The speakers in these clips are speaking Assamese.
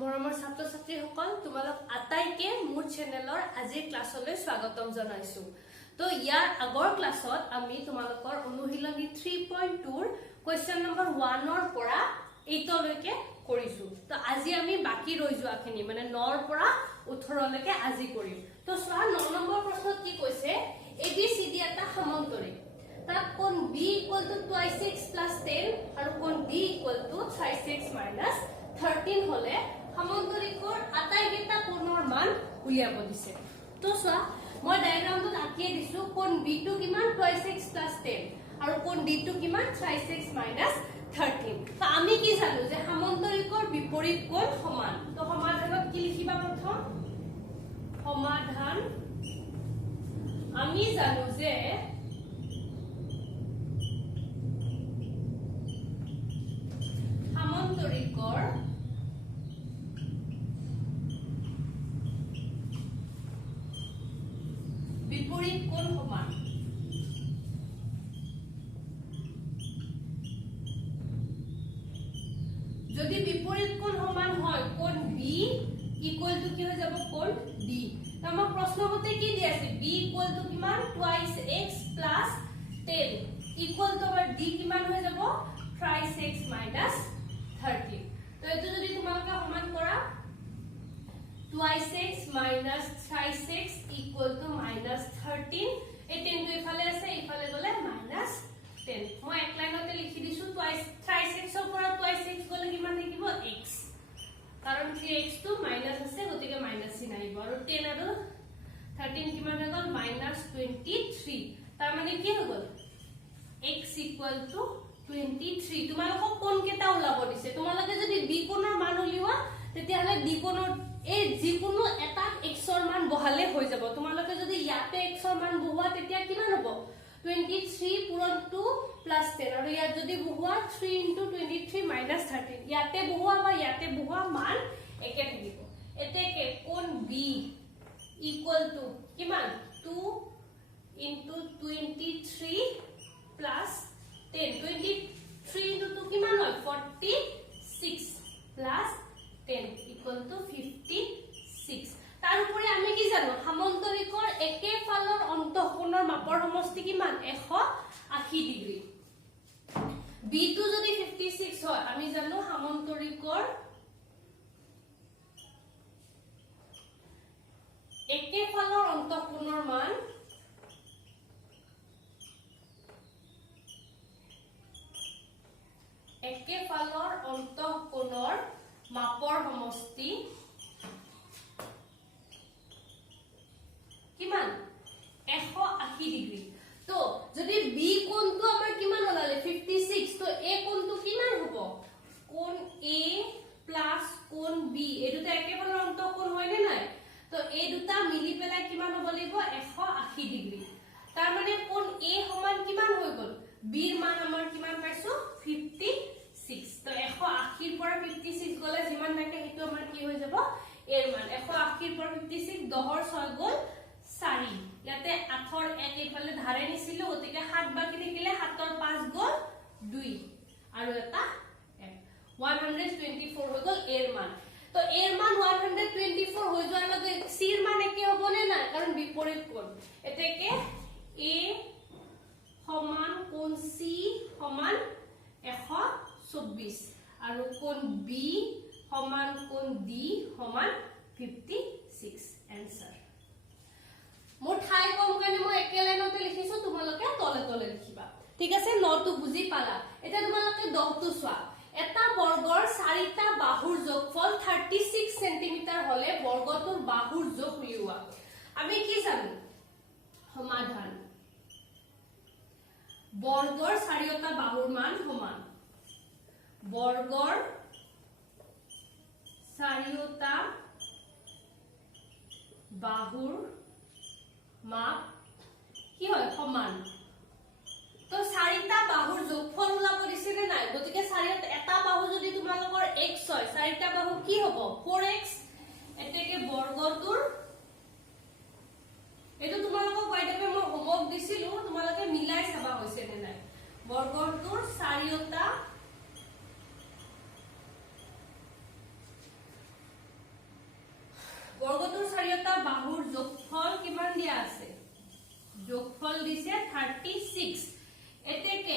মৰমৰ ছাত্ৰ ছাত্ৰীসকল তোমালোক আটাইকে মোৰ চেনেলৰ আজিৰ ক্লাছলৈ স্বাগতম জনাইছো। তো ইয়াৰ আগৰ ক্লাছত আমি তোমালোকৰ অনুশীলনী 3.2 ৰ কোৱেশ্চন নম্বৰ 1 ৰ পৰা 8 লৈকে কৰিছো। তো আজি আমি বাকি ৰৈ যোৱাখিনি মানে 9 ৰ পৰা 18 লৈকে আজি কৰিম। তো চোৱা 9 নম্বৰ প্ৰশ্নত কি কৈছে, ABCD এটা সমান্তৰিক। তাক কোণ B = 2x + 10 আৰু কোণ B = 3x - 13 হলে সমান্তৰিকৰ আটাইকেইটা কোণৰ মান উলিয়াব দিছে। তো চোৱা মই ডায়াগ্ৰামটোত আঁকি দিছো, কোণ B টো কিমান 2x + 10 আৰু কোণ D টো কিমান 3x - 13। তো আমি কি জানো যে সমান্তৰিকৰ বিপৰীত কোণ সমান। তো সমাধানত কি লিখিবা প্ৰথম? সমাধান আমি জানো যে সমান্তৰিকৰ বিপৰীত কোণ সমান। যদি বিপৰীত কোণ সমান হয়, কোণ B = কি হৈ যাব? কোণ D। আমাৰ প্ৰশ্নমতে কি দি আছে? B = কিমান 2x + 10 = আমাৰ D কিমান হৈ যাব? 3x - 13। তো এটো যদি তোমালোকে সমান কৰা 2x - 3x = -13, এই 10 টো ইফালে আছে, ইফালে গলে -10। মই এক লাইনতে লিখি দিছো 3x ৰ পৰা 2x গলে কিমান থাকিব? x, কাৰণ 3x টো মাইনাস আছে গতিকে মাইনাস চিন আহিব আৰু 10 আৰু 13 কিমান হৈ গল? -23। তাৰ মানে কি হৈ গল? x = 23। তোমালোকক কোন কেটা ওলাব দিছে? তোমালোকে যদি b কোণৰ মান উলিওৱা তেতিয়াহলে d কোণৰ এই যিকোনো এটা x ৰ মান বহালে হৈ যাব। তোমালোকে যদি ইয়াতে x ৰ মান বহোৱা তেতিয়া কিমান হ'ব? 23 পূৰণ 2 + 10 আৰু ইয়াত যদি বহোৱা 3 * 23 - 13। ইয়াতে বহোৱা বা ইয়াতে বহোৱা মান একে থাকিব। এতেকে কোণ b = কিমান? 2 * 23 + 10। 23 * 2 কিমান হয়? 46 + 10 = 56। তাৰ উপৰি আমি কি জানো? সমান্তৰিকৰ একে ফালৰ অন্তঃকোণৰ মাপৰ সমষ্টি কিমান? 180 ডিগ্ৰী। B টো যদি 56 হয়, আমি জানো সমান্তৰিকৰ একে ফালৰ অন্তঃকোণৰ মান একে ফালৰ অন্তঃকোণৰ মাপৰ সমষ্টি কিমান? 180 ডিগ্ৰী। তো যদি B কোণটো আমাৰ কিমান ওলালে? 56। তো A কোণটো কিমান হ'ব? কোণ A + কোণ B এই দুটা একে ফালৰ অন্তঃকোণ হয় নে নাই? তো এই দুটা মিলি পেলাই কিমান হ'ব লাগিব? 180 ডিগ্ৰী। তাৰ মানে কোণ A সমান কিমান হৈ গল? B ৰ মান আমাৰ কিমান পাইছো? 56। তো 180 ৰ পৰা 56 গলে যিমান থাকে হেতু আমাৰ কি হৈ যাব? A ৰ মান। 180 ৰ পৰা 56 10 ৰ 6 গল 4। ইয়াতে 8 ৰ 1 ইফালে ধাৰে নিছিলো গতিকে 7 বাকি থাকিলে 7 ৰ 5 গল 2 আৰু এটা 1। 124 হৈ গল A ৰ মান। তো A ৰ মান 124 হৈ যোৱাৰ লগে C ৰ মান একে হ'ব নে নাই? কাৰণ বিপৰীত কোণ। এতেকে A সমান কোণ C সমান 124 আৰু কোণ B সমান কোণ D সমান 56। এনসাৰ মোৰ ঠাই কম কাৰণে মই একে লাইনতে লিখিছো, তোমালোকে তলে তলে লিখিবা। ঠিক আছে? 9 টো বুজি পালা। এতিয়া তোমালোকে 10 টো চোৱা। এটা বৰ্গৰ 4টা বাহুৰ যোগফল 36 সেন্টিমিটাৰ হলে বৰ্গটোৰ বাহুৰ যোগ উলিওৱা। আমি কি জানো? সমাধান বৰ্গৰ 4টা বাহুৰ মান সমান। বৰ্গৰ 4টা বাহুৰ মাপ কি হয়? সমান। তো 4টা বাহুৰ যোগফল ওলাব দিছে নে নাই? গতিকে 4টা এটা বাহু যদি তোমালোকৰ x হয়, 4টা বাহু কি হ'ব? 4x। এতেকে বৰ্গটোৰ এটো তোমালোকক বাইদেৱে মই হোমৱৰ্ক দিছিলো, তোমালোকে মিলাই চাবা হৈছে নে নাই। বৰ্গটোৰ 4টা চাৰিওটা বাহুৰ যোগফল কিমান দিয়া আছে যোগফল দিছে 36 এতেকে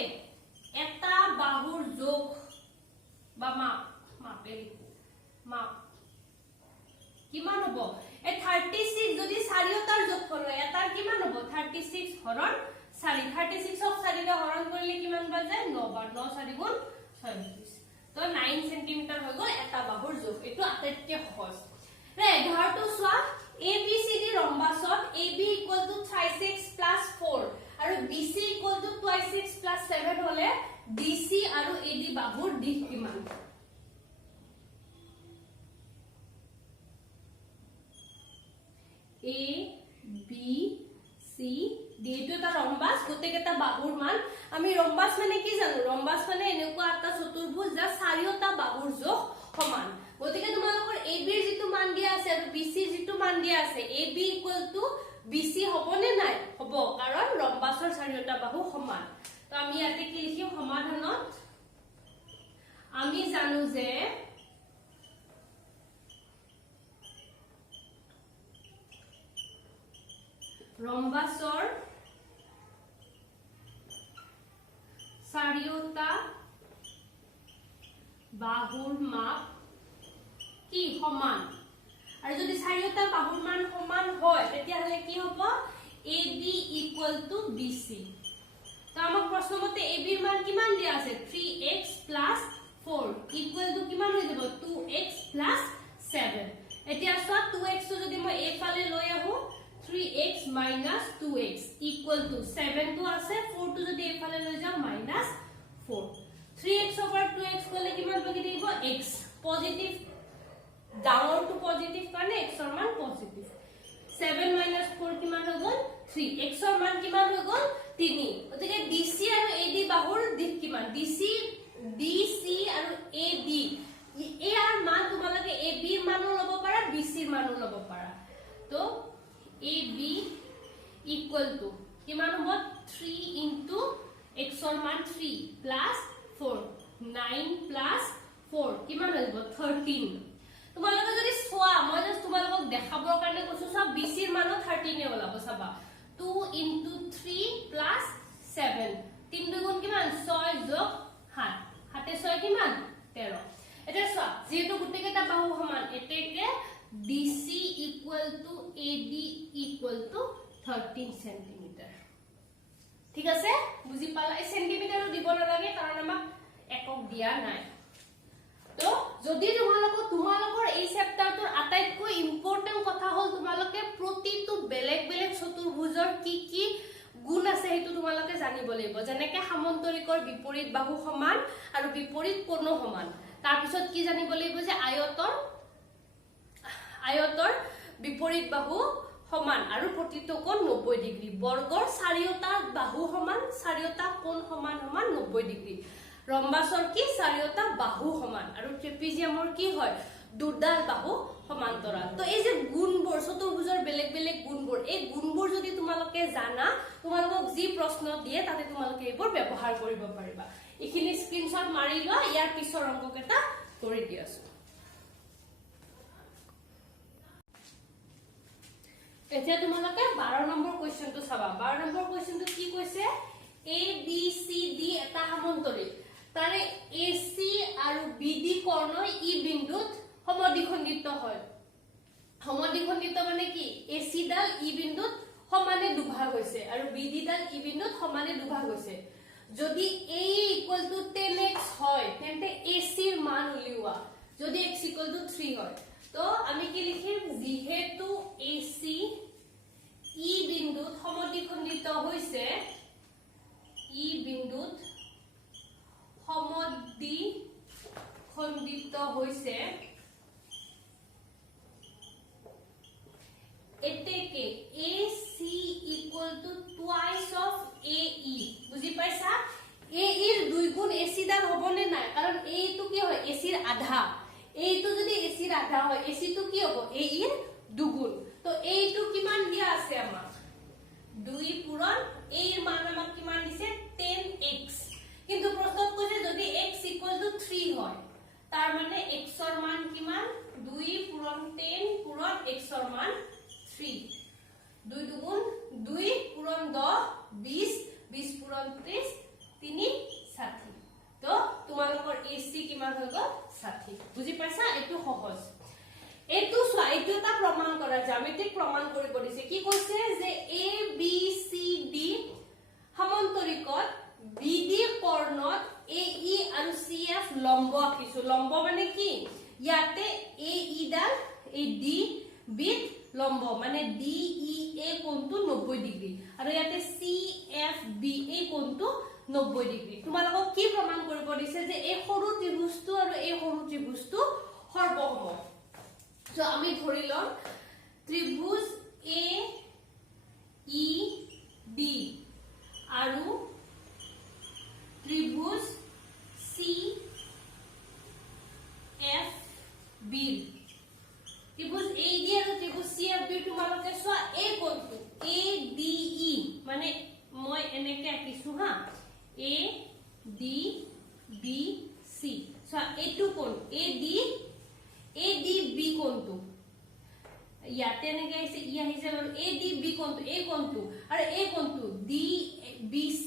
এটা বাহুৰ যোগ বা মাপে মাপ কিমান হ'ব এ 36 যদি চাৰিওটাৰ যোগফল হয় এটাৰ কিমান হ'ব 36 হৰণ 4 36 ক 4 ৰে হৰণ কৰিলে কিমান পাই যায় 9 বাৰ 9 4 গুণ 36 তো 9 সেন্টিমিটাৰ হৈ গ'ল এটা বাহুৰ যোগ এটো আটাইতকৈ সহজ ৰে 11 টো সোৱা ABCD ৰম্বাসত AB = 36 + 4 আৰু BC = 26 + 7 হলে DC আৰু AD বাহুৰ দিশ কিমান A B C D এটো এটা ৰম্বাস গোটেইটা বাহুৰ মান আমি ৰম্বাস মানে কি জানো ৰম্বাস মানে এনেকুৱা এটা চতুৰ্ভুজ যা চাৰিওটা বাহুৰ যোগ সমান গতিকে তোমালোকৰ AB ৰ যেটো মান দিয়া আছে আৰু BC ৰ যেটো মান দিয়া আছে AB = BC হবনে নাই হ'ব কাৰণ ৰম্বাসৰ চাৰিওটা বাহু সমান তো আমি ইয়াতে কি লিখিম সমাধানত আমি জানো যে ৰম্বাসৰ চাৰিওটা বাহুৰ মাপ কি সমান আৰু যদি চাৰিওটা বাহুৰ মান সমান হয় তেতিয়া হলে কি হ'ব AB = BC তো আমাক প্ৰশ্নমতে AB ৰ মান কিমান দিয়া আছে 3x + 4 = কিমান হৈ যাব 2x + 7 এতিয়া চোৱা 2x টো যদি মই এফালে লৈ আহো 3x - 2x = 7 টো আছে 4 টো যদি এফালে লৈ যাও -4 3x / 2x গলে কিমান বাকি থাকিব x পজিটিভ ডাঙৰ টু পজিটিভ কাৰণে x ৰ মান পজিটিভ 7 - 4 কিমান হৈ গল 3 x ৰ মান কিমান হৈ গল 3 গতিকে DC আৰু AD বাহুৰ দিশ কিমান DC আৰু AD ইয়াৰ মান তোমালোকে AB ৰ মানো লব পাৰা BC ৰ মানো লব পাৰা তো AB = কিমান হ'ব 3 * x ৰ মান 3 + 4 9 + 4 কিমান হৈ যাব 13 তোমালোকে যদি সোৱা মই জাস্ট তোমালোকক দেখাবৰ কাৰণে কৈছো সব BC ৰ মানো 13 এ ওলাব চাবা 2 * 3 + 7 3 2 গুণ কিমান 6 + 7 7 6 কিমান 13 এটা সোৱা যেটো গুটেকেটা বাহু সমান এতেকে DC = AD = 13 সেন্টিমিটার ঠিক আছে বুজি পালা এই সেন্টিমিটারও দিব নালাগে কাৰণ আমাক একক দিয়া নাই তো যদি তোমালোকৰ এই চেপ্টাৰটোৰ আটাইতকৈ ইম্পৰ্টেন্ট কথা হল তোমালোকে প্ৰতিটো বেলেগ বেলেগ চতুৰ্ভুজৰ কি গুণ আছে হেতু তোমালোকে জানিব লাগিব যেনেকৈ সামন্তৰিকৰ বিপৰীত বাহু সমান আৰু বিপৰীত কোণ সমান তাৰ পিছত কি জানিব লাগিব যে আয়তৰ বিপৰীত বাহু সমান আৰু প্ৰতিটো কোণ 90 ডিগ্ৰী বৰ্গৰ চাৰিওটা বাহু সমান চাৰিওটা কোণ সমান 90 ডিগ্ৰী ৰম্বাসৰ কি চাৰিওটা বাহু সমান আৰু ট্ৰেপিজিয়ামৰ কি হয় দুডাল বাহু সমান্তৰাল তো এই যে গুণবোৰ চতুৰ্ভুজৰ বেলেগ বেলেগ গুণবোৰ এই গুণবোৰ যদি তোমালোকে জানা তোমালোকক যি প্ৰশ্ন দিয়ে তাতে তোমালোকে এইবোৰ ব্যৱহাৰ কৰিব পাৰিবা এখিনি স্ক্ৰিনশ্বট মাৰি লোৱা ইয়াৰ পিছৰ অংককেটা কৰি দিয়াছো এতিয়া তোমালোকে 12 নম্বৰ কোৱেশ্চনটো চাবা 12 নম্বৰ কোৱেশ্চনটো কি কৈছে ABCD এটা সামন্তৰিক তাৰে AC আৰু BD কৰ্ণ ই বিন্দুত সমদ্বিখণ্ডিত হয় সমদ্বিখণ্ডিত মানে কি AC ডাল ই বিন্দুত সমানে দুভাগ হৈছে আৰু BD ডাল ই বিন্দুত সমানে দুভাগ হৈছে যদি A = 10x হয় তেন্তে AC ৰ মান উলিওৱা যদি x = 3 হয় তো আমি কি লিখিম যেহেতু AC ই বিন্দুত সমদ্বিখণ্ডিত হৈছে ই বিন্দুত সমদ্বিখণ্ডিত হৈছে এতেকে AC = twice of AE বুজি পাইছা AE ৰ দুই গুণ AC ডাল হবনে নাই কাৰণ A টো কি হয় AC ৰ আধা A টো যদি AC ৰ আধা হয় AC টো কি হ'ব AE ৰ দুগুণ তো A টো কিমান দিয়া আছে আমাক 2 পূৰণ A ৰ মান আমাক কিমান দিছে 10x কিন্তু প্ৰশ্নত কৈছে যদি x = 3 হয় তাৰ মানে x ৰ মান কিমান 2 পূৰণ 10 পূৰণ x ৰ মান 3 2 দুগুণ 2 পূৰণ 10 20 20 পূৰণ 30 3 60 তো তোমালোকৰ AC কিমান হৈ গ'ল 60 বুজি পাইছা এটো সহজ এটো চোৱা এটো এটা প্ৰমাণ কৰা জ্যামিতিক প্ৰমাণ কৰিব দিছে কি কৈছে যে A B C D সমান্তৰিকত BD কৰ্ণত AE আৰু CF লম্ব আঁকিছো লম্ব মানে কি ইয়াতে AE ডাল এই D বিত লম্ব মানে DEA কোণটো 90 ডিগ্ৰী আৰু ইয়াতে CFB এই কোণটো 90 ডিগ্ৰী তোমালোকক কি প্ৰমাণ কৰিব দিছে যে এই সৰু ত্ৰিভুজটো আৰু এই সৰু ত্ৰিভুজটো সৰ্বসম সো আমি ধৰি লম ত্ৰিভুজ AED আৰু ত্ৰিভুজ CFB ত্ৰিভুজ AD আৰু ত্ৰিভুজ CFB তোমালোকে সোৱা এই কোণটো ADE মানে মই এনেকে আঁকিছো হা ADBC সোৱা এইটো কোণ ADB কোণটো ইয়াতে এনেকে আহিছে ই আহিছে আৰু ADB কোণটো এই কোণটো আৰু এই কোণটো DBC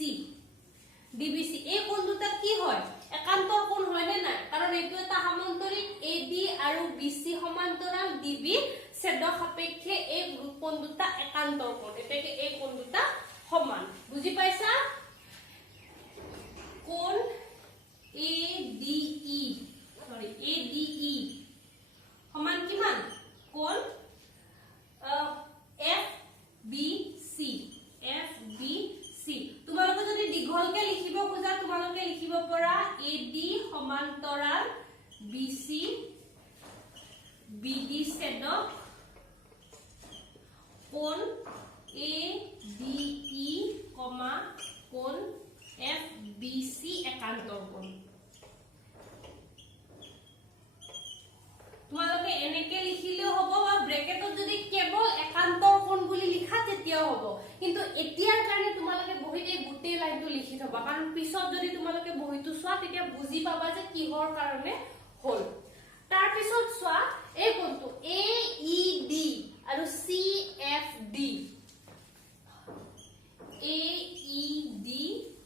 এই কোণটো কি হয় একান্তৰ কোণ হয় নে নাই কাৰণ এইটো এটা সমান্তৰিক AD আৰু BC সমান্তৰাল DB ছেদক সাপেক্ষে এই কোণ দুটা একান্তৰ কোণ এতেকে এই কোণ দুটা সমান বুজি পাইছা কোণ ADE সমান কিমান কোণ FBC তোমালোকে যদি দীঘলকে লিখিব খোজা তোমালোকে লিখিব পৰা AD সমান্তৰাল BC BD ছেদক কোণ ADE কোণ FBC একান্তৰ কোণ তোমালোকে এনেকে লিখিলেও হ'ব বা ব্ৰেকেটত যদি কেৱল একান্তৰ কোণ বুলি লিখা তেতিয়াও হ'ব কিন্তু এতিয়াৰ কাৰণে তোমালোকে বহিতে গুটেই লাইনটো লিখি থবা কাৰণ পিছত যদি তোমালোকে বহিটো চোৱা তেতিয়া বুজি পাবা যে কিহৰ কাৰণে হল তাৰ পিছত চোৱা এই কোণটো AED আৰু CFD AED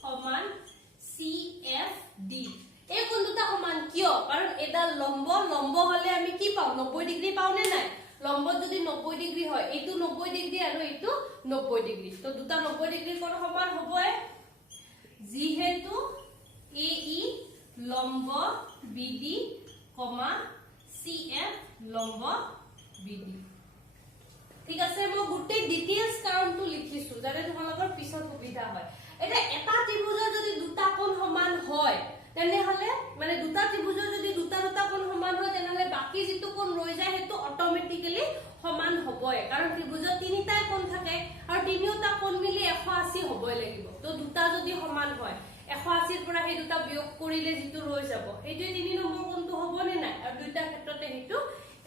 সমান CFD এই কোণ দুটা সমান কিয় কাৰণ এডাল লম্ব হলে আমি কি পাও 90 ডিগ্ৰী পাও নে নাই লম্বত যদি 90 ডিগ্ৰী হয় এইটো 90 ডিগ্ৰী আৰু এইটো 90 ডিগ্ৰী তো দুটা 90 ডিগ্ৰী কোণ সমান হ'বই যিহেতু AE লম্ব BD, CF লম্ব BD ঠিক আছে মই গুটেই ডিটেইলস কাউন্টটো লিখিছো যাতে তোমালোকৰ পিছত সুবিধা হয় এটা ত্ৰিভুজৰ যদি দুটা কোণ সমান হয় তেনেহলে মানে দুটা ত্ৰিভুজৰ যদি দুটা কোণ সমান হয় তেনেহলে বাকি যেটো কোণ ৰৈ যায় হেতু অটোমেটিক্যালি সমান হ'বই কাৰণ ত্ৰিভুজৰ তিনিটা কোণ থাকে আৰু তিনিওটা কোণ মিলি 180 হ'বই লাগিব তো দুটা যদি সমান হয় 180 ৰ পৰা সেই দুটা বিয়োগ কৰিলে যেটো ৰৈ যাব এইটো 3 নম্বৰ কোণটো হ'ব নে নাই আৰু দুটা ক্ষেত্ৰতে হেতু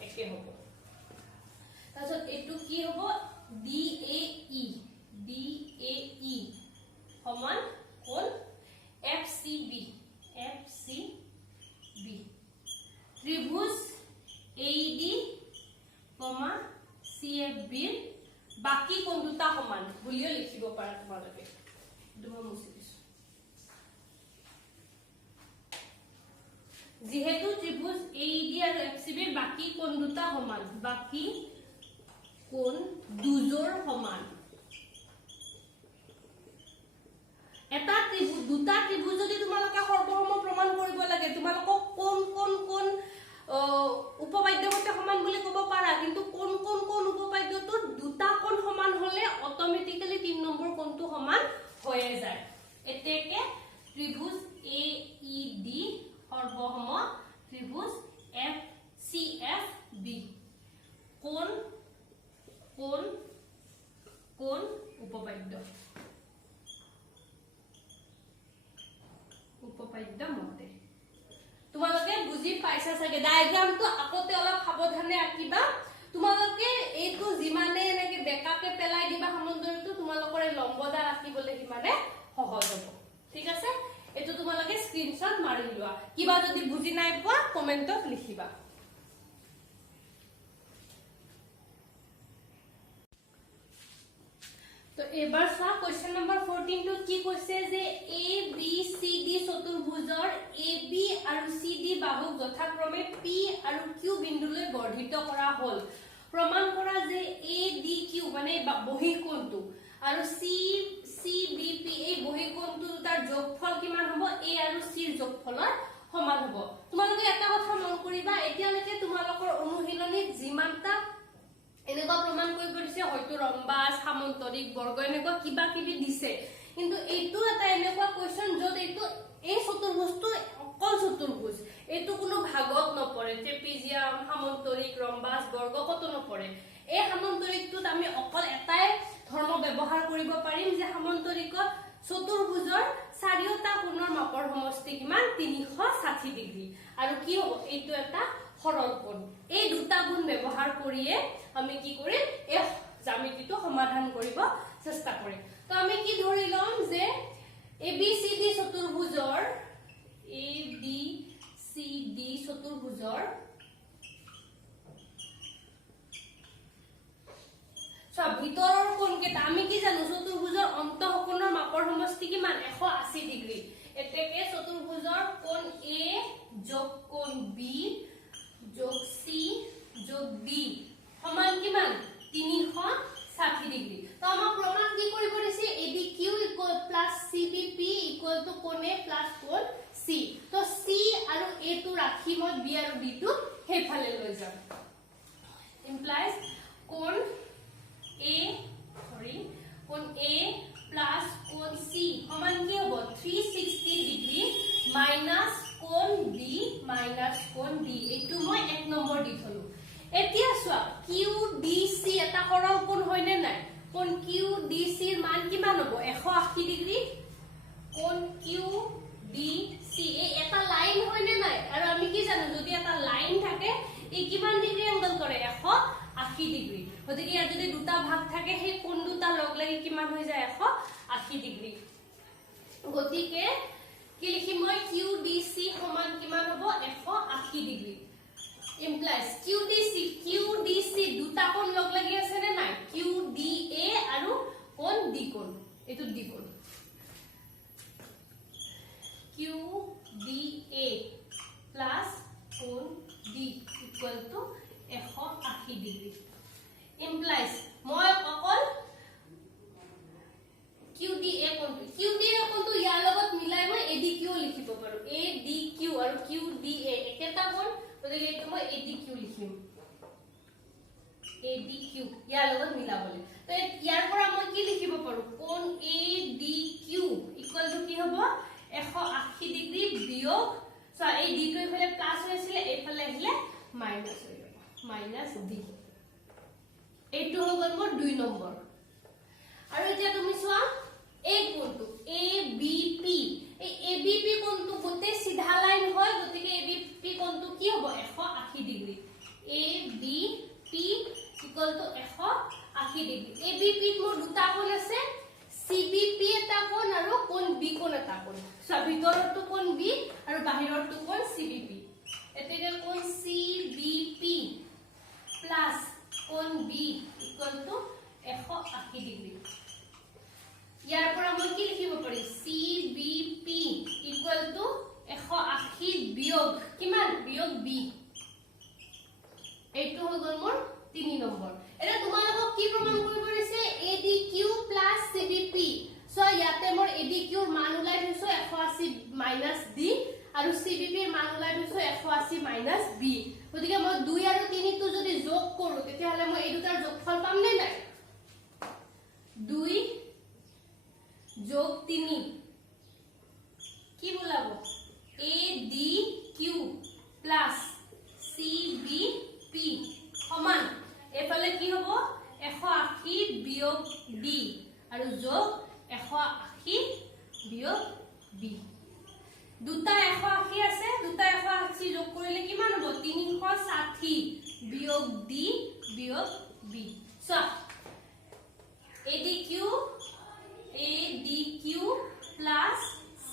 একে হ'ব তাৰছত এটো কি হ'ব DAE সমান কোণ FCB ত্ৰিভুজ AD, CFB বাকি কোণ দুটা সমান বুলিও লিখিব পাৰা তোমালোকে দুটা মুছি দিছো যেহেতু ত্ৰিভুজ AD আৰু FCB বাকি কোণ দুটা সমান বাকি কোণ দুজোৰ সমান এটা ত্ৰিভুজ দুটা ত্ৰিভুজ যদি তোমালোকে সৰ্বসম প্ৰমাণ কৰিব লাগে তোমালোকক কোন উপপাদ্যমতে সমান বুলি ক'ব পাৰা কিন্তু কোন উপপাদ্যটো দুটা কোণ সমান হলে অটোমেটিক্যালি 3 নম্বৰ কোণটো সমান হৈ যায় এতেকে ত্ৰিভুজ AED সৰ্বসম ত্ৰিভুজ FCFB কোণ উপপাদ্য মতে তোমালোকে বুজি পাইছা সাগে ডায়াগ্ৰামটো আকতে অলপ সাৱধানে আঁকিবা তোমালোকে এইটো জিমানে এনেকে বেকাকে পেলাই দিবা সমান্তৰালটো তোমালোকৰ এই লম্বদাৰ আঁকিবলে কিমানে সহজ হ'ব ঠিক আছে এটো তোমালোকে স্ক্ৰিনশ্বট মাৰি লোৱা কিবা যদি বুজি নাই পোৱা কমেন্টত লিখিবা তো এবাৰ চোৱা কোৱেশ্চন নম্বৰ 14 টো কি কৈছে যে A B C D চতুৰ্ভুজৰ A B আৰু সি ডি বাহুক যথাক্ৰমে পি আৰু কিউ বিন্দুলৈ বৰ্ধিত কৰা হ'ল প্ৰমাণ কৰা যে এ ডি কিউ মানে বহিঃকোণটো আৰু সি সি বি পি এই বহিঃকোণটো তাৰ যোগফল কিমান হ'ব এ আৰু সি ৰ যোগফলৰ সমান হ'ব তোমালোকে এটা কথা মন কৰিবা এতিয়ালৈকে তোমালোকৰ অনুশীলনীত যিমানটা এনেকুৱা প্ৰমাণ কৰিব দিছে হয়তো ৰম্বাস সামন্তৰিক বৰ্গ এনেকুৱা কিবা কিবি দিছে কিন্তু এইটো এটা এনেকুৱা কোৱেশ্চন যত এইটো এই চতুৰ্ভুজটো অকল চতুৰ্ভুজ এইটো কোনো ভাগত নপৰে ট্ৰেপিজিয়াম সামন্তৰিক ৰম্বাস বৰ্গ কত নপৰে এই সামন্তৰিকটোত আমি অকল এটাই ধৰ্ম ব্যৱহাৰ কৰিব পাৰিম যে সামন্তৰিকত চতুৰ্ভুজৰ চাৰিওটা কোণৰ মাপৰ সমষ্টি কিমান 360 ডিগ্ৰী আৰু কি হ'ব এইটো এটা সৰল কোণ এই দুটা গুণ ব্যৱহাৰ কৰিয়ে আমি কি কৰিম এই জ্যামিতিটো সমাধান কৰিব চেষ্টা কৰিম তো আমি কি ধৰি লম যে ABCD চতুৰ্ভুজৰ ABCD চতুৰ্ভুজৰ সব ভিতৰৰ কোণ কেটা আমি কি জানো চতুৰ্ভুজৰ অন্তঃকোণৰ মাপৰ সমষ্টি কিমান 180 ডিগ্ৰী এতেকে চতুৰ্ভুজৰ কোণ A যোগ কোণ B যোগ C যোগ D সমান কিমান 360 ডিগ্ৰী তো আমাৰ প্ৰমাণ কি কৰিব দিছে ADQ + CBP = কোণ A + কোণ C তো C আৰু A টো ৰাখি মই B আৰু D টো হেফালে লৈ যাম ইমপ্লাইজ কোণ কোণ A + কোণ C সমান কি হ'ব 360 ডিগ্ৰী মাইনাস কোণ B মাইনাস কোণ D এইটো মই 1 নম্বৰ দি থলো এতিয়া চোৱা QDC এটা সৰল কোণ হয়নে নাই কোণ QDC ৰ মান কিমান হ'ব 180 ডিগ্ৰী কোণ QDC এই এটা লাইন হয়নে নাই আৰু আমি কি জানো যদি এটা লাইন থাকে এই কিমান ডিগ্ৰী এংগল কৰে 180 ডিগ্ৰী গতিকে ইয়াৰ যদি দুটা ভাগ থাকে সেই কোণ দুটা লগ লাগি কিমান হৈ যায় 180 ডিগ্ৰী গতিকে কি লিখিম মই QDC সমান কিমান হ'ব 180 ডিগ্ৰী implies QDC দুটা কোণ লগ লাগি আছে নে নাই QDA আৰু কোণ D কোণ এটো D কোণ QDA plus কোণ D equal to 180 degree implies মই অকল QDA কোণটো ইয়াৰ লগত মিলাই মই ADQ লিখিব পাৰো ADQ আৰু QDA একেটা কোণ গতিকে এইটো মই ADQ লিখিম ADQ ইয়াৰ লগত মিলাবলে তো ইয়াৰ পৰা মই কি লিখিব পাৰো কোণ ADQ ইকুৱেল টু কি হ'ব 180 ডিগ্ৰী বিয়োগ সো এই D টো ইফালে প্লাস হৈছিল এইফালে আহিলে মাইনাস হৈ যাব মাইনাস D এইটো হৈ গ'ল মোৰ 2 নম্বৰ আৰু এতিয়া তুমি চোৱা এই কোণটো ABP এই ABP কোণটো গোটে সিধা লাইন হয় গতিকে ABP কোণটো কি হ'ব 180 degree ABP equal to 180 degree ABP মোৰ দুটা কোণ আছে CBP এটা কোণ আৰু কোণ B কোণ এটা কোণ সব ভিতৰটো কোণ B আৰু বাহিৰটো কোণ CBP এতেকে কোণ CBP প্লাস কোণ B ইকুৱেল টু 180 ডিগ্ৰী ইয়াৰ পৰা মই কি লিখিব পাৰি CBP ইকুৱেল টু 180 বিয়োগ কিমান বিয়োগ B এইটো হৈ গ'ল মোৰ 3 নম্বৰ এটা তোমালোকক কি প্ৰমাণ কৰিব দিছে ADQ + CBP সো ইয়াতে মোৰ ADQ ৰ মান উলাই থৈছো 180 - D আৰু CBP ৰ মান উলাই থৈছো 180 - B গতিকে মই 2 আৰু 3 টো যদি যোগ কৰো তেতিয়া হলে মই এই দুটাৰ যোগফল পাম নে নাই 2 যোগ 3 কি বলাব ADQ plus CBP সমান এফালে কি হ'ব 180 বিয়োগ D আৰু যোগ 180 বিয়োগ B দুটা 180 আছে দুটা 180 যোগ কৰিলে কিমান হ'ব 360 বিয়োগ D বিয়োগ B so ADQ plus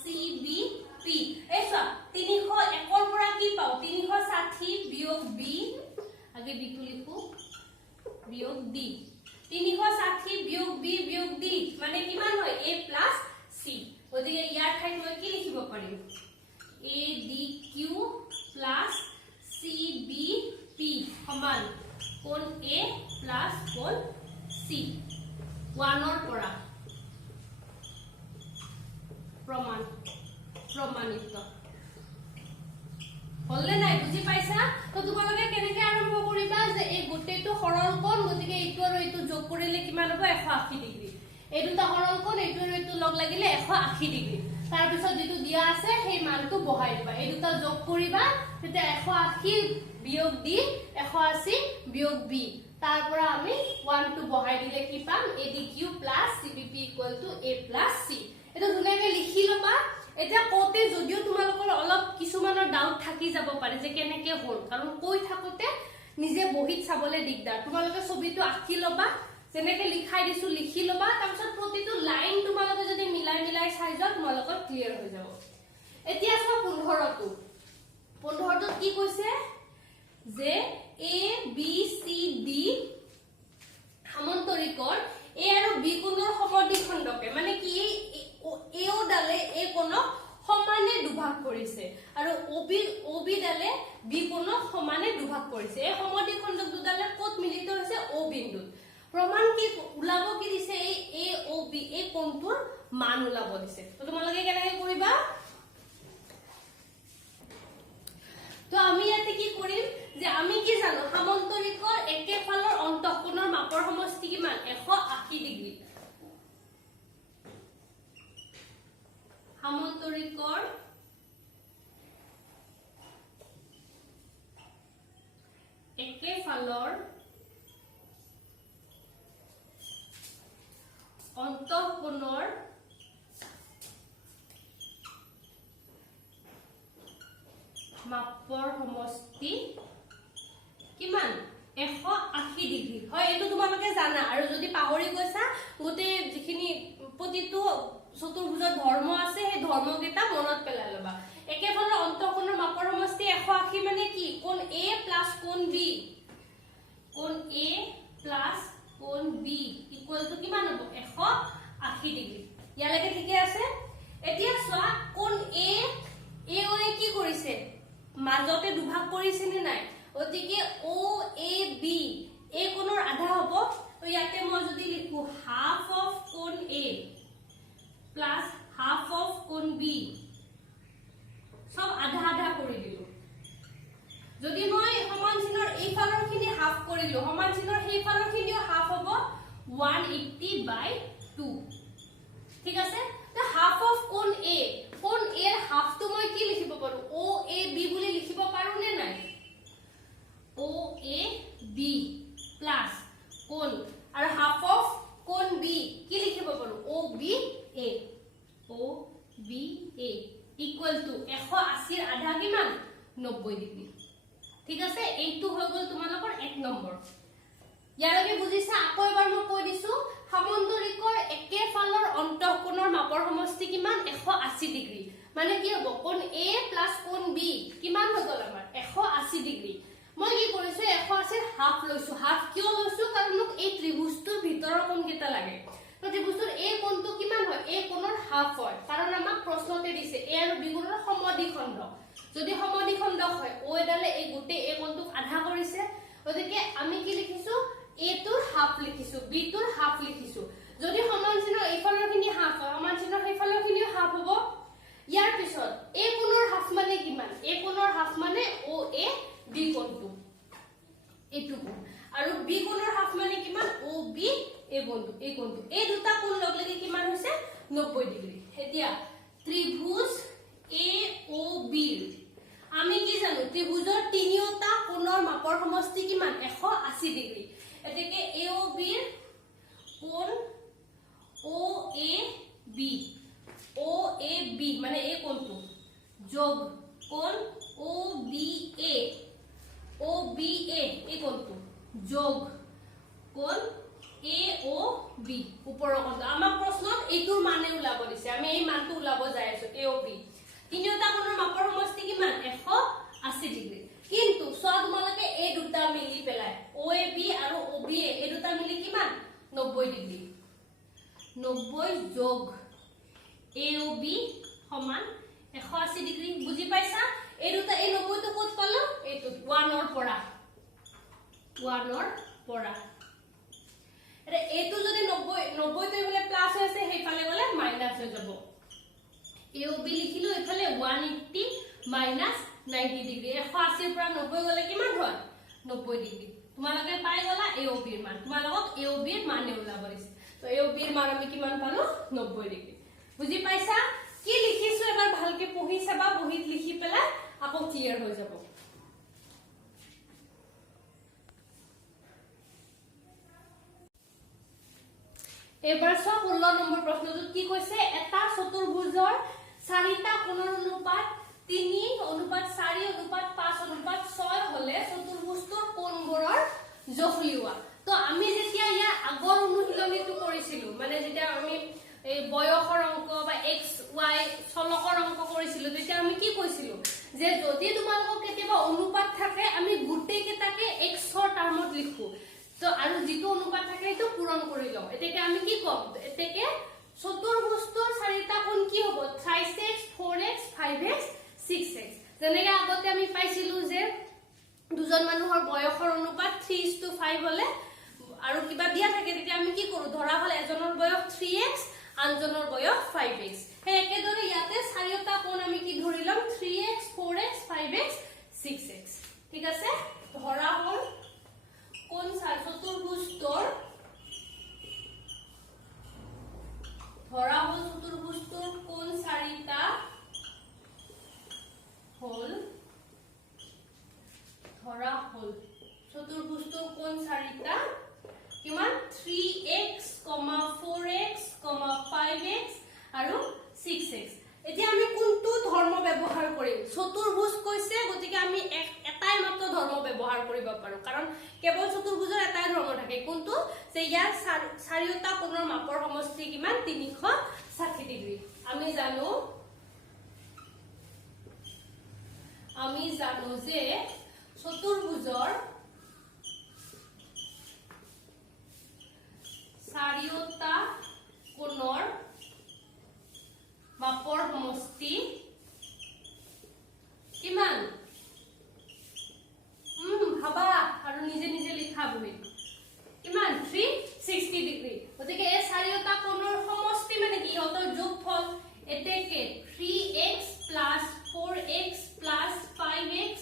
CBP এই সব 301 ৰ পৰা কি পাও 360 বিয়োগ B আগে B টো লিখো বিয়োগ D 360 বিয়োগ b বিয়োগ d মানে কিমান হয় a প্লাস c গতিকে ইয়াৰ ঠাইত মই কি লিখিব পাৰিম adq প্লাস cbp সমান কোণ a প্লাস কোণ c 1 ৰ পৰা প্ৰমাণিত হলে নাই বুজি পাইছা তো তোমালোকে কেনেকৈ আৰম্ভ কৰিবা যে এই গোটেইটো সৰল কোণ গতিকে এইটো আৰু এইটো যোগ কৰিলে কিমান হ'ব 180 ডিগ্ৰী এই দুটা সৰল কোণ এইটো আৰু এইটো লগ লাগিলে 180 ডিগ্ৰী তাৰ পিছত যেটো দিয়া আছে সেই মানটো বহাই দিবা এই দুটা যোগ কৰিবা তেতিয়া 180 বিয়োগ d 180 বিয়োগ b তাৰ পৰা আমি 1 টো বহাই দিলে কি পাম adq cbp a c এটা ধুনীয়াকৈ লিখি লবা এটা কোতে যদিও তোমালোকৰ অলপ কিছুমানৰ ডাউট থাকি যাব পাৰে যে কেনেকৈ হ'ল কাৰণ কৈ থাকোতে নিজে বহিত চাবলে দিগদাৰ তোমালোকে ছবিটো আঁকি লবা যেনেকৈ লিখাই দিছো লিখি লবা তাৰপিছত প্ৰতিটো লাইন তোমালোকে যদি মিলাই মিলাই চাই যোৱা তোমালোকৰ ক্লিয়াৰ হৈ যাব এতিয়া চোৱা 15টো কি কৈছে যে a b c d সামন্তৰিকৰ a আৰু b কোণৰ সমদ্বিখণ্ডকে মানে কি a ও ডালে a কোণক সমানে দুভাগ কৰিছে আৰু ob ডালে b কোণক সমানে দুভাগ কৰিছে এই সমদ্বিখণ্ডক দুডালে ক'ত মিলিত হৈছে o বিন্দুত প্ৰমাণ কি উলাব কি দিছে এই aob এই কোণটোৰ মান উলাব দিছে তো তোমালোকে কেনেকৈ কৰিবা তো আমি ইয়াতে কি কৰিম যে আমি কি জানো সামন্তৰিকৰ একেফালৰ অন্তঃকোণৰ মাপৰ সমষ্টি কিমান 180 ডিগ্ৰী সামন্তৰিকৰ একেফালৰ অন্তঃকোণৰ মাপৰ সমষ্টি কিমান 180 ডিগ্ৰী হয় এটো তোমালোকে জানা আৰু যদি পাহৰি গৈছা গতে যিখিনি প্ৰতিটো চতুৰ্ভুজৰ ধৰ্ম আছে সেই ধৰ্মকেইটা মনত পেলাই লবা একেফালৰ অন্তঃকোণৰ মাপৰ সমষ্টি 180 মানে কি কোণ a প্লাস কোণ b কোণ a প্লাস কোণ b ইকুয়াল টু কিমান হ'ব 180 ডিগ্ৰী ইয়ালৈকে ঠিকে আছে এতিয়া চোৱা কোণ a ও কি কৰিছে মাজতে দুভাগ কৰিছে নে নাই গতিকে o a b a কোণৰ আধা হ'ব তো ইয়াতে মই যদি লিখো হাফ অফ কোণ a প্লাস হাফ অফ কোণ b সব আধা আধা কৰি দিলো যদি মই সমান চিনৰ এই ফালৰখিনি হাফ কৰিলো সমান চিনৰ সেই ফালৰখিনিও হাফ হ'ব 180/2 ঠিক আছে তো হাফ অফ কোণ a এর হাফ তো মই কি লিখিব পাৰো o a b বুলি লিখিব পাৰো নে নাই o a b প্লাস কোণ আৰু হাফ অফ কোণ b কি লিখিব পাৰো o b a equal to 180 এৰ আধা কিমান 90 ডিগ্ৰী ঠিক আছে এইটো হৈ গল তোমালোকৰ 1 নম্বৰ ইয়ালৈকে বুজিছা আকৌ এবাৰ মই কৈ দিছো সামন্তৰিকৰ একেফালৰ অন্তঃকোণৰ মাপৰ সমষ্টি কিমান 180 ডিগ্ৰী মানে কি হ'ব কোণ a প্লাস কোণ b কিমান হৈ গল আমাৰ 180 ডিগ্ৰী মই কি কৰিছো 180 এৰ হাফ লৈছো হাফ কিয় লৈছো কাৰণ মোক এই ত্ৰিভুজটোৰ ভিতৰৰ কোণ কেটা লাগে তো ত্ৰিভুজটোৰ a কোণটো কিমান হয় a কোণৰ হাফ হয় কাৰণ আমাক প্ৰশ্নতে দিছে a আৰু b কোণৰ সমদ্বিখণ্ড যদি সমদ্বিখণ্ড হয় o এডালে এই গুটে a কোণটোক আধা কৰিছে গতিকে আমি কি লিখিছো a টোৰ হাফ লিখিছো b টোৰ হাফ লিখিছো যদি সমান চিনৰ এইফালৰখিনি হাফ হয় সমান চিনৰ সেইফালৰখিনিও হাফ হ'ব ইয়াৰ পিছত a কোণৰ হাফ মানে কিমান a কোণৰ হাফ মানে o a b কোণটো এটু আৰু b কোণৰ হাফ মানে কিমান o b a কোণটো এই দুটা কোণ লগ লাগি কিমান হৈছে 90 ডিগ্ৰী এতিয়া ত্ৰিভুজ a o b আমি কি জানো ত্ৰিভুজৰ তিনিওটা কোণৰ মাপৰ সমষ্টি কিমান 180 ডিগ্ৰী এতেকে a o b ৰ কোণ o a b মানে এই কোণটো যোগ কোণ o b a এই কোণটো যোগ কোণ a o b ওপৰৰ কোণটো আমাৰ প্ৰশ্নত এইটোৰ মানে উলাব দিছে আমি এই মানটো উলাব যাই আছো a o b তিনিওটা কোণৰ মাপৰ সমষ্টি কিমান 180 ডিগ্ৰী কিন্তু সব তোমালোকে এই দুটা মিলি পেলাই o a b আৰু o b a এই দুটা মিলি কিমান 90 ডিগ্ৰী 90 যোগ AOB সমান 180 ডিগ্ৰী বুজি পাইছা এই দুটা এই 90 টো কত পালো এইটো 1 ৰ পৰা এৰে এইটো যদি 90 টো ইফালে প্লাস হৈছে হেইফালে গলে মাইনাস হৈ যাব AOB লিখিলো ইফালে 180 মাইনাস 90 ডিগ্ৰী 180 ৰ পৰা 90 গলে কিমান হয় 90 ডিগ্ৰী তোমালোকে পাই গলা AOB ৰ মান তোমালোকক AOB ৰ মান ওলাব দিছে তো AOB ৰ মান আমি কিমান পালো 90 ডিগ্ৰী বুজি পাইছা কি লিখিছো এবাৰ ভালকে পঢ়ি চাবা বহিত লিখি পেলাই আকৌ ক্লিয়াৰ হৈ যাব এবাৰ 16 নম্বৰ প্ৰশ্নটো কি কৈছে এটা চতুৰ্ভুজৰ চাৰিটা কোণৰ অনুপাত 3:4:5:6 হলে চতুৰ্ভুজটোৰ কোণবোৰৰ জোখ লিওৱা তো আমি যেতিয়া ইয়াৰ আগৰ অনুশীলনীটো কৰিছিলো মানে যেতিয়া আমি এই বয়সৰ অংক বা x y চলকৰ অংক কৰিছিলো তেতিয়া আমি কি কৈছিলো যে যদি তোমালোকৰ কেতিয়াবা অনুপাত থাকে আমি গুটেই কেটাকে x ৰ টাৰ্মত লিখো তো আৰু যেটো অনুপাত থাকে এটো পূৰণ কৰি লও এতেকে আমি কি কম এতেকে চতুৰ্ভুজটোৰ চাৰিটা কোণ কি হ'ব 3x 4x 5x 6x যেনেকৈ আগতে আমি পাইছিলো যে দুজন মানুহৰ বয়সৰ অনুপাত 3:5 হলে আৰু কিবা দিয়া থাকে তেতিয়া আমি কি কৰো ধৰা হল এজনৰ বয়স 3x আনজনৰ বয়স 5x হে একেদৰে ইয়াতে চাৰিটা কোণ আমি কি ধৰিলাম 3x 4x 5x 6x ঠিক আছে ধৰা হল কোণ চতুৰ্ভুজটোৰ কোণ চাৰিটা হল ধৰা হল চতুৰ্ভুজটোৰ কোণ চাৰিটা কিমান 3x, 4x, 5x আৰু 6x এতিয়া আমি কোনটো ধৰ্ম ব্যৱহাৰ কৰিম চতুৰ্ভুজ কৈছে গতিকে আমি এটাই মাত্ৰ ধৰ্ম ব্যৱহাৰ কৰিব পাৰো কাৰণ কেৱল চতুৰ্ভুজৰ এটাই ধৰ্ম থাকে কোনটো যে ইয়াৰ চাৰিটা কোণৰ মাপৰ সমষ্টি কিমান 360 ডিগ্ৰী আমি জানো যে চতুৰ্ভুজৰ চাৰিটা কোণৰ মাপৰ সমষ্টি কিমান ভাবা আৰু নিজে নিজে লিখা বহি কিমান 360 ডিগ্ৰী গতিকে এই চাৰিটা কোণৰ সমষ্টি মানে কি হতৰ যোগফল এতেকে 3x 4x 5x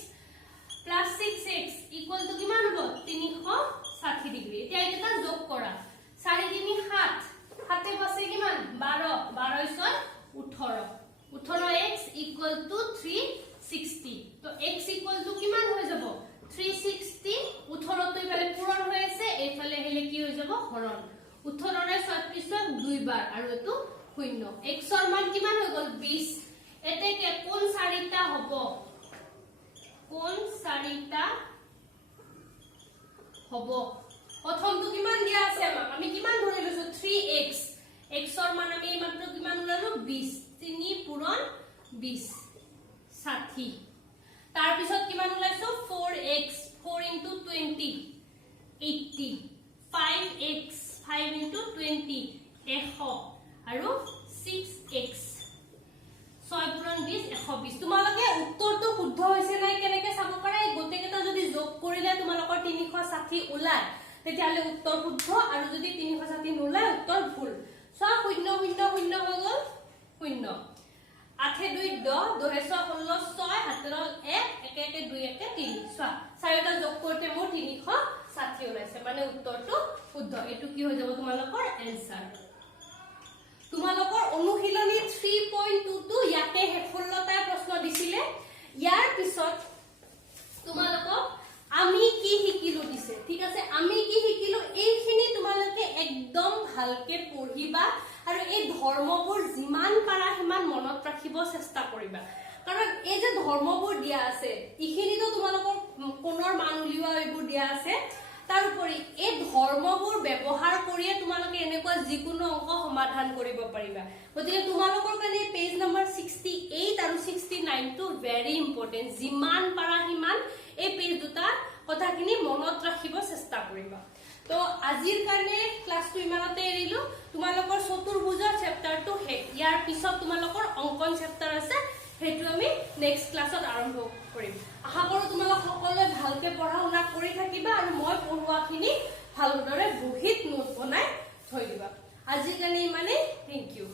6x equal to কিমান হ'ব 360 ডিগ্ৰী এতিয়া এটা যোগ কৰা 4 3 7 হাতে বসে কিমান 12 12 18 18x ইকুয়াল টু 360 তো x ইকুয়াল টু কিমান হৈ যাব 360 18 তো ইফালে পূৰণ হৈ আছে এইফালে হেলে কি হৈ যাব হৰণ 18 ৰে 36 দুইবাৰ আৰু এটো শূন্য x ৰ মান কিমান হৈ গল 20 এতেকে কোন চাৰিটা হ'ব প্ৰথমটো কিমান দিয়া আছে আমাক আমি কিমান ধৰি লৈছো 3x x ৰ মান আমি মাত্ৰ কিমান উলালো 20 3 পূৰণ 20 60 তাৰ পিছত কিমান উলাইছো 4x 4 into 20 80 5x 5 into 20 100 আৰু 6x 6 পূৰণ 20 120 তোমালোকে উত্তৰটো শুদ্ধ হৈছে নাই কেনেকৈ চাব পাৰা এই গোটেইটা যদি যোগ কৰিলে তোমালোকৰ 360 ওলাই তেতিয়ালে উত্তৰ শুদ্ধ আৰু যদি 360 নোলায় উত্তৰ ভুল সব 0 0 0 হৈ গল 0 8 2 10 2 16 6 হাতৰ 1 1 1 2 1 3 সব চাৰিটা যোগ কৰতে মোৰ 360 ওলাইছে মানে উত্তৰটো শুদ্ধ এটো কি হৈ যাব তোমালোকৰ এনসাৰ তোমালোকৰ অনুশীলনী 3.22 ইয়াতে 16টা প্ৰশ্ন দিছিলে ইয়াৰ পিছত তোমালোকক আমি কি শিকিলো দিছে ঠিক আছে আমি কি শিকিলো এইখিনি তোমালোকে একদম ভালকে পঢ়িবা আৰু এই ধৰ্মবোৰ যিমান পাৰা হিমান মনত ৰাখিব চেষ্টা কৰিবা কাৰণ এই যে ধৰ্মবোৰ দিয়া আছে ইখিনিতো তোমালোকৰ কোনৰ মান উলিওৱা এইবোৰ দিয়া আছে তাৰোপৰি এই ধৰ্মবোৰ ব্যৱহাৰ কৰিয়ে তোমালোকে এনেকুৱা যিকোনো অংক সমাধান কৰিব পাৰিবা গতিকে তোমালোকৰ কাৰণে পেজ নম্বৰ 68 আৰু 69 টো ভেৰি ইম্পৰ্টেন্ট যিমান পাৰা হিমান এই পেজ দুটা কথাখিনি মনত ৰাখিব চেষ্টা কৰিবা তো আজিৰ কাৰণে ক্লাছটো ইমানতে এৰিলো তোমালোকৰ চতুৰ্ভুজৰ চেপ্টাৰটো শেষ ইয়াৰ পিছত তোমালোকৰ অংকন চেপ্টাৰ আছে হেতু আমি নেক্সট ক্লাছত আৰম্ভ কৰিম আশা কৰো তোমালোক সকলোৱে ভালকে পঢ়া শুনা কৰি থাকিবা আৰু মই পঢ়ুৱাখিনি ভালদৰে বহিত নোট বনাই থৈ দিবা আজিৰ কাৰণে মানে থ্যাংক ইউ